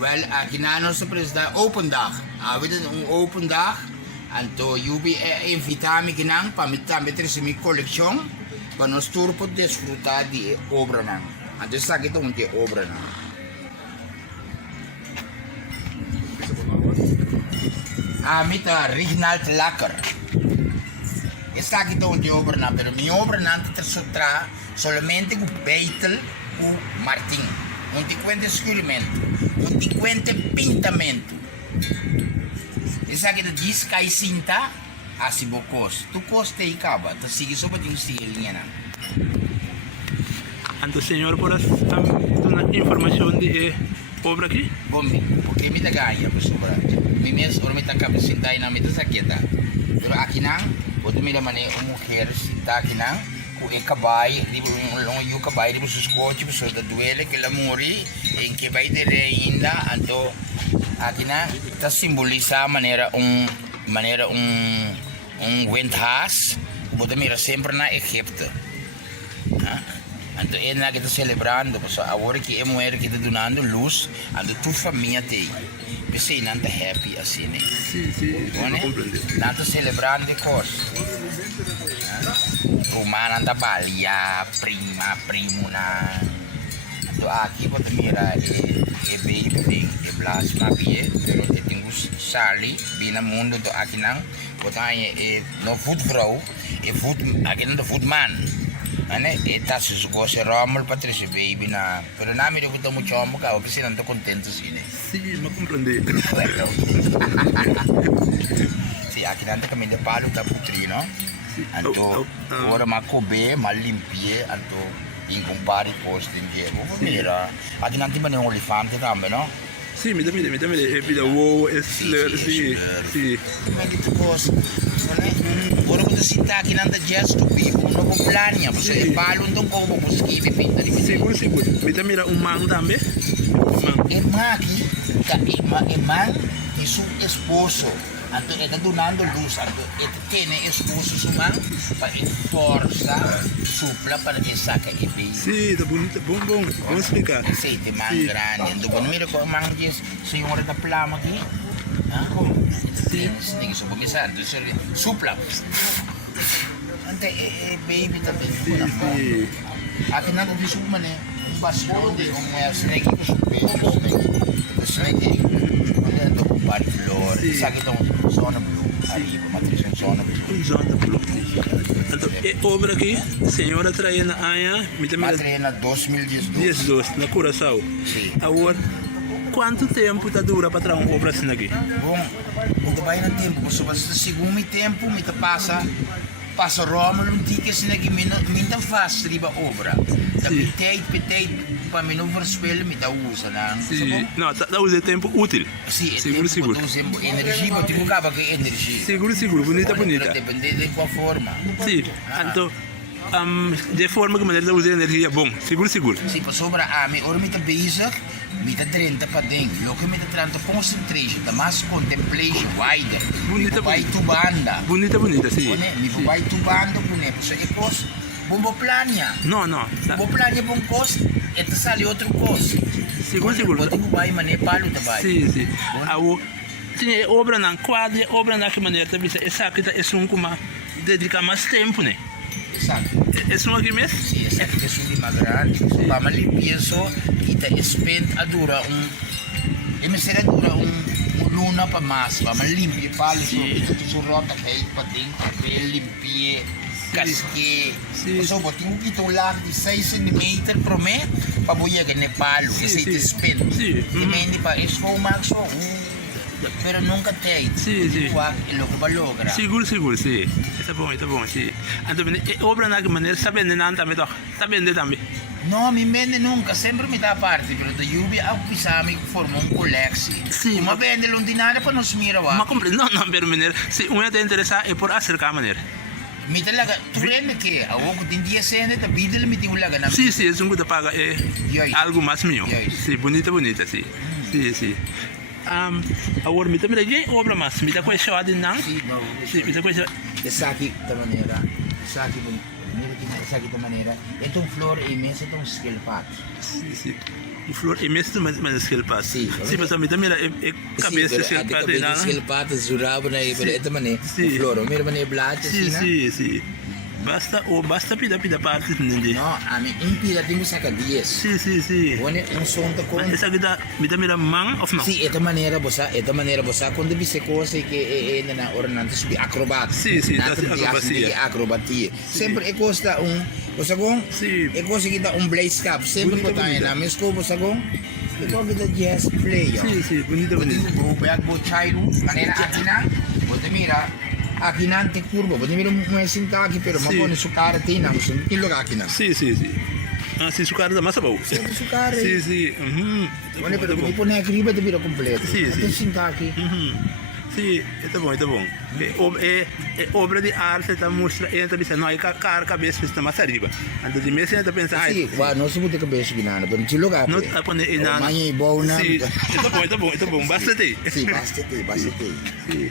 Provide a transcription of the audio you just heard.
Wel, aqui na nossa presidente, open dag. We hebben een open dag. En to jubi invitami ginang pamita metri mi collection. Para nós turpo desfrutar de obra nang. Antes está aqui então de obra nang. Mita Reginald Lacker. Está aqui então de obra nang, pero mi obra nang tersutra solamente com Beitel o Martin. Un ti cuente escurimento, un ti cuente pintamento. Isa kita diz kay sinta, asibokos. Tu coste ikaba, ta sige so pa ting silinha na. Anto senhor por uma informação de obra aqui? Bombi, porque me tagaya po sobra. Mi mes or me takap sinta na me ta sakita. Pero aqui nang, boto mi lamane mujer sinta aqui nang. Ku ekabay, di ba yung kabay di ba suskotch so da duele que la muri en que vai de ainda anto aqui na ta simboliza manera um windhas bota mira sempre na Egipto. Anto é na que tá celebrando, so agora que é mulher que tá donando luz, anto tu família tem. Pensei não tá happy assim, né? Sim, não compreendo. Não tá celebrando coisa. Rumah nanta balia, primo na. Anto aqui pode mirar baby, blas mapie, pero tenho sali, bina mundo do aqui não, botar no food vrouw, food aqui não do foodman. Ane, tá se gosta Romulo Patrícia baby na, pero na me deu muito chamo, cara, porque não tô contente assim, né? Sim, não compreendo. Sim, aqui não tem caminho de palo tá putri, não? Anto, agora makobe, malimpie, anto, incompare posto in giro. Mira, aqui não tem mais nenhum elefante também, não? Sim, me dá, é vida, wow, é slur, sim. Mas que coisa, né? Agora quando se tá aqui não tá gesto, não vou planear, você é palo, então como você esquive pinta de seguro. Me dá mira man também. É man aqui, é man e seu esposo. Anto está donando luz, anto tem esposo sumang para força supla para que saca e bem. Sim, tá bonito, bom, vamos explicar. Sim, tem man grande, então quando mira com man diz, senhora da plama aqui, sim, nem isso vou pensar, então supla. Ante baby também, sim. Aqui nada de supla né, bastão de snake com supla, snake. Bari flor, sakit ang zona blue, arriba, matriz em zona blue. Zona blue. Então, é obra aqui, senhora traia na Anha, Matriz na 2012. Na Curaçao. Sim. Agora, quanto tempo tá dura para trazer uma obra assim aqui? Bom, muito bem no tempo, mas se segundo tempo, me passa Romulo, um tique assim aqui, me faz riba obra. Da petei, para mim não verspel, me dá usa, não? Sim, não, tá usa tempo útil. Sim, seguro. Energia, mas tipo acaba que energia. Seguro, bonita. Depende de qual forma. Sim, então, de forma que maneira usa energia, bom, seguro. Sim, para sobra a mim, ora me tá bezig, me tá 30 para dentro, lo que me tá 30 concentration, tá mais contemplation, wider. Bonita. Vai tubanda. Bonita, sim. Me vai tubando, so é coisa, bom plania. Não. Bom plania bom coisa, esta sale outro coisa. Seguro. Pode vai mané palo também. Sim. Tinha obra na quadra, obra na que maneira tá vista, essa aqui é um como dedicar mais tempo, né? Exato. É um aqui mesmo? Sim, essa aqui é um lima grande, para me limpar só, e tá spend a dura luna para mais, para me limpar palo, so rota que para dentro, para limpar, casque, so botinho que tu lag de 6 cm por mês, para boia que ne palo, que se te spend. E mendi para esfumar só, pero nunca tem. Sim. Lo que vai lograr. Seguro, sim. Tá bom, sim. Então, obra na que maneira, tá vendendo também, tá vendendo também. Não, me vende nunca, sempre me dá parte, pero da Yubi ao pisami formou coleção. Sim. Uma vende não tem nada para nos mirar. Mas compreendo, não, pero maneira, se uma te interessar é por acercar a maneira. Me talaga, tu vende que a outra tem dia sendo, tá bidel me tem ulaga na. Sim, é um que paga algo mais meu. Sim, bonita, sim. Sim. Agora me também tem obra mais, me dá coisa chamada não? Sim, me dá coisa. Essa aqui da maneira, essa aqui Mira que esa kita manera. Itong floor imensa itong skill pot. Sim, sim. O flor é mesmo mas skill pass. Sim. Sim, mas também mira cabeça skill pass Ati na. skill pot zurabo na pero ito man eh. Sim. Floor, mira man eh blacha Sim, sina. sim, sim. Basta pida parte ninguém. No, ami impila tingo sa ka 10. Sim, sim, sim. Wani ang sonta ko. Mas essa kita mira man of no? Sí, esta manera bosa, quando vi se cose che na ornantes bi acrobat. Sì, sì, Nato das di acrobacia. acrobatia. Sempre e costa bosa kong, Sì. e cosa kita blaze cap, sempre Bonito, po tayo bonito. na, mes ko bosa kong, ito kita jazz player. Sim, sim, bonito, bonito. Bubayag bo chairo, manera akina, bote mira, akinante curva, bote mira mo sinta aqui, pero Sì. mapone su cara tina, mo sun kilo akina. Sim, sim, sim. Ah, sim, sucar da massa bom. Sempre su cara. Sim, sim. Wani pero mi pone aqui, te mira completo. Sì, sì. Ito sinta aqui. Sim, é bom, é bom. É obra de arte, tá mostra, entra dizendo, não, é cabeça está mais arriba. Então de mês entra pensar, Sì, guarda, non si può capire ginano, però ci lo capi. não tá pondo inano. Mangi buona. Sim, é bom, basta te. Sì, basta te. Sim.